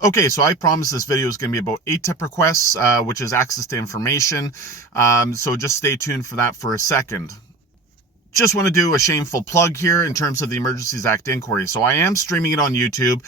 Okay, so I promised this video is going to be about ATIP requests, which is access to information. So just stay tuned for that for a second. Just want to do a shameful plug here in terms of the Emergencies Act inquiry. So I am streaming it on YouTube.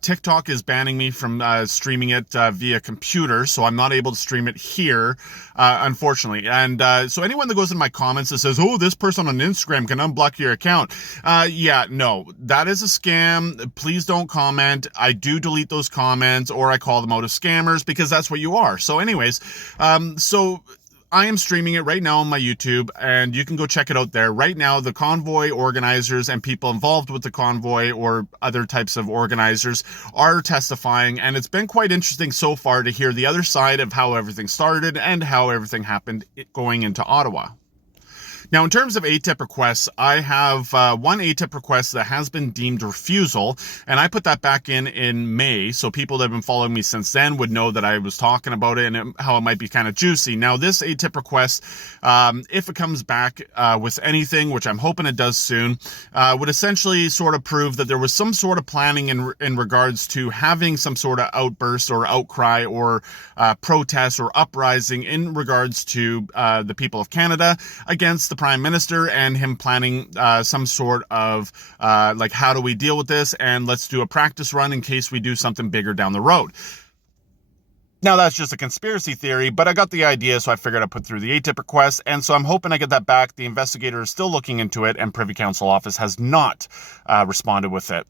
TikTok is banning me from streaming it via computer, so I'm not able to stream it here, unfortunately. And so anyone that goes in my comments that says, oh, this person on Instagram can unblock your account. Yeah, no, that is a scam. Please don't comment. I do delete those comments, or I call them out as scammers, because that's what you are. So anyways, I am streaming it right now on my YouTube, and you can go check it out there. Right now, the convoy organizers and people involved with the convoy or other types of organizers are testifying, and it's been quite interesting so far to hear the other side of how everything started and how everything happened going into Ottawa. Now, in terms of ATIP requests, I have one ATIP request that has been deemed refusal, and I put that back in May, so people that have been following me since then would know that I was talking about it and how it might be kind of juicy. Now, this ATIP request, if it comes back with anything, which I'm hoping it does soon, would essentially sort of prove that there was some sort of planning in regards to having some sort of outburst or outcry or protest or uprising in regards to the people of Canada against the Prime Minister, and him planning some sort of like, how do we deal with this, and let's do a practice run in case we do something bigger down the road. Now, that's just a conspiracy theory, but I got the idea, so I figured I'd put through the ATIP request, and so I'm hoping I get that back. The investigator is still looking into it, and Privy Council office has not responded with it.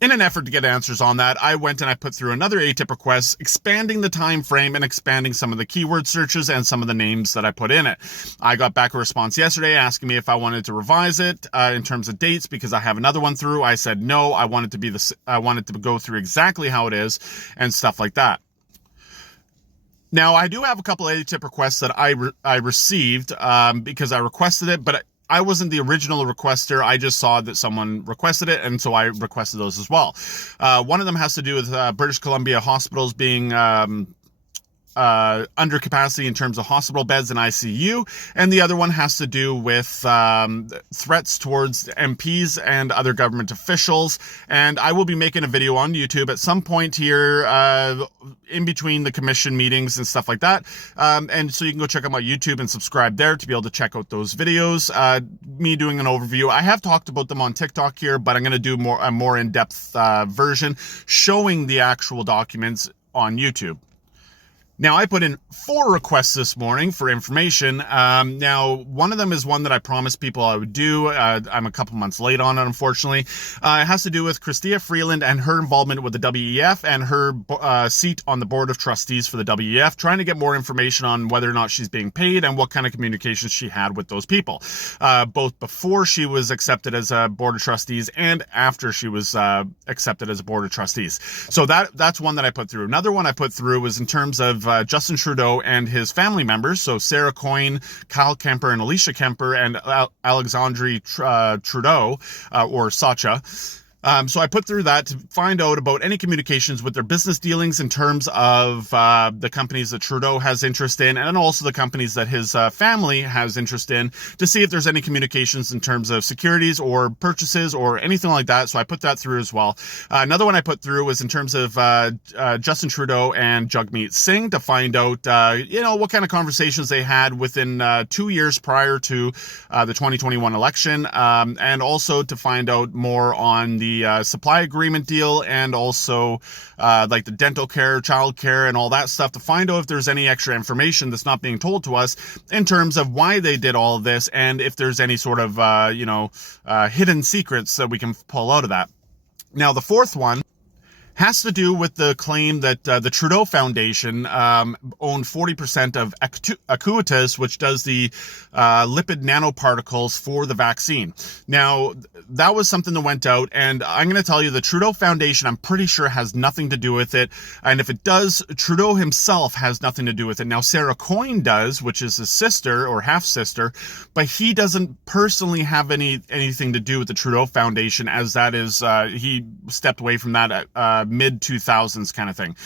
In an effort to get answers on that, I went and I put through another ATIP request, expanding the time frame and expanding some of the keyword searches and some of the names that I put in it. I got back a response yesterday asking me if I wanted to revise it in terms of dates, because I have another one through. I said no. I wanted to go through exactly how it is and stuff like that. Now, I do have a couple of ATIP requests that I received because I requested it, but I wasn't the original requester. I just saw that someone requested it, and so I requested those as well. One of them has to do with British Columbia hospitals being under capacity in terms of hospital beds and ICU, and the other one has to do with threats towards MPs and other government officials. And I will be making a video on YouTube at some point here in between the commission meetings and stuff like that, and so you can go check out my YouTube and subscribe there to be able to check out those videos, me doing an overview. I have talked about them on TikTok here, but I'm going to do a more in-depth version showing the actual documents on YouTube. Now, I put in 4 requests this morning for information. Now, one of them is one that I promised people I would do. I'm a couple months late on it, unfortunately. It has to do with Chrystia Freeland and her involvement with the WEF and her seat on the Board of Trustees for the WEF, trying to get more information on whether or not she's being paid and what kind of communications she had with those people, both before she was accepted as a Board of Trustees and after she was accepted as a Board of Trustees. So that's one that I put through. Another one I put through was in terms of Justin Trudeau and his family members, so Sarah Coyne, Kyle Kemper, and Alicia Kemper, and Alexandre Trudeau, or Sacha. So I put through that to find out about any communications with their business dealings in terms of the companies that Trudeau has interest in, and also the companies that his family has interest in, to see if there's any communications in terms of securities or purchases or anything like that. So I put that through as well. Another one I put through was in terms of Justin Trudeau and Jagmeet Singh, to find out, what kind of conversations they had within 2 years prior to the 2021 election, and also to find out more on the supply agreement deal, and also like the dental care, child care, and all that stuff, to find out if there's any extra information that's not being told to us in terms of why they did all of this, and if there's any sort of hidden secrets that we can pull out of that. Now, the fourth one has to do with the claim that the Trudeau Foundation owned 40% of Acuitas, which does the lipid nanoparticles for the vaccine. Now, that was something that went out, and I'm going to tell you, the Trudeau Foundation, I'm pretty sure, has nothing to do with it. And if it does, Trudeau himself has nothing to do with it. Now, Sarah Coyne does, which is his sister or half-sister, but he doesn't personally have anything to do with the Trudeau Foundation, as that is, he stepped away from that mid-2000s kind of thing.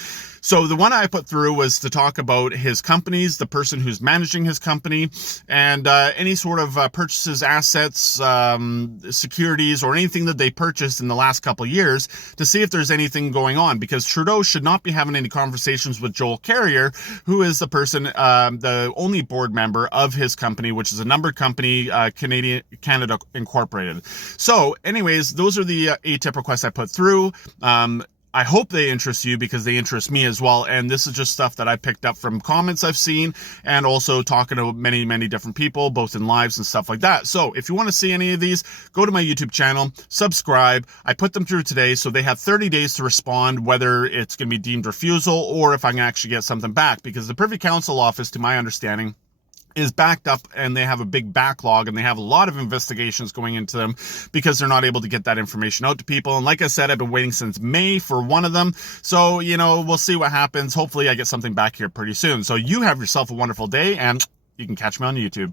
So the one I put through was to talk about his companies, the person who's managing his company, and any sort of purchases, assets, securities, or anything that they purchased in the last couple of years to see if there's anything going on, because Trudeau should not be having any conversations with Joel Carrier, who is the person, the only board member of his company, which is a numbered company, Canada Incorporated. So anyways, those are the ATIP requests I put through. I hope they interest you because they interest me as well. And this is just stuff that I picked up from comments I've seen and also talking to many, many different people, both in lives and stuff like that. So if you want to see any of these, go to my YouTube channel, subscribe. I put them through today, so they have 30 days to respond, whether it's going to be deemed refusal or if I can actually get something back, because the Privy Council office, to my understanding, is backed up and they have a big backlog and they have a lot of investigations going into them because they're not able to get that information out to people. And like I said, I've been waiting since May for one of them. So, you know, we'll see what happens. Hopefully I get something back here pretty soon. So you have yourself a wonderful day, and you can catch me on YouTube.